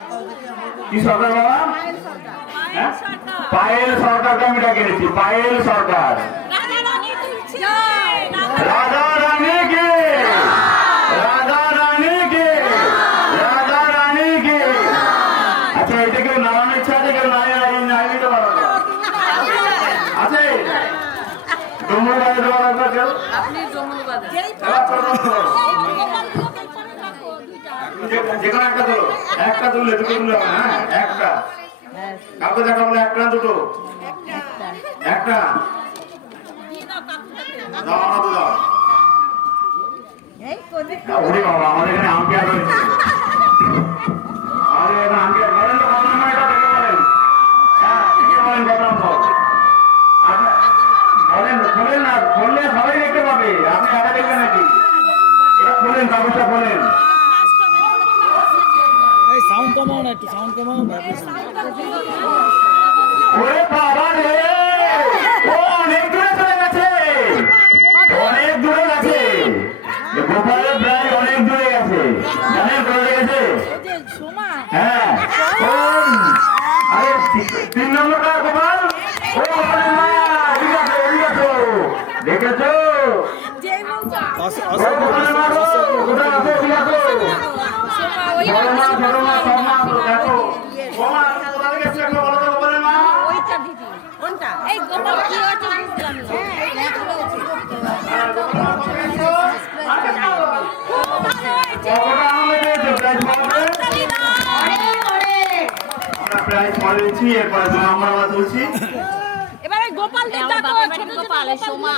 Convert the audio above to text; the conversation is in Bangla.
কি সরকার বাবা? পায়েল সরকারকে আমি ডাকে নিচ্ছি। পায়েল সরকার। রাজা রানী কে, রাজা রানী কে, রাজা রানী কে। আচ্ছা, এটা কেউ নামানোর ইচ্ছা আছে? কেউ নাই দিতে পারো না আছে? ডমরু বাজে দেওয়া লাগবে কেউ? যেখানে একটা তুলো, একটা তুললে দুটো তুলে হবে। হ্যাঁ, একটা কাউকে দেখা বলে একটা দুটো, একটা দাও না তো দাও। ওরে বাবা, আমাদের এখানে আম্পিয়ার রয়েছে। আমাদের এখানে আম্পিয়ার বলেন তো, কত নম্বর এটা দেখে বলেন। হ্যাঁ, দেখে বলেন কত নম্বর। বলেন, খোলেন না, খুললে সবাই দেখতে পাবে। আপনি একা দেখবেন নাকি? এটা খোলেন, কাগজটা খোলেন। সাউন্ড কমাও না, একটু সাউন্ড কমাও না। ওরে বাবা রে, ও অনেক দূরে চলে গেছে, অনেক দূরে গেছে। গোপালের প্রায় অনেক দূরে গেছে। জানেন কোথায় গেছে? হ্যাঁ, আরে 3 নম্বর কার গোপাল? ও গোপালের মা, ঠিক আছে, ঠিক আছে। দেখেছো? ও গোপালের মা গো, কোথায় আছো? ঠিক আছে। বড় মা, ছোট মা, সব মা তো দেখো। ও মা, কোথায় গেছে একবার বলো তো গোপালের মা? প্রাইজ পরে দিচ্ছি, এরপরে 2 নম্বর আমরা তুলছি। এবারে গোপাল ছোট গোপাল সোমা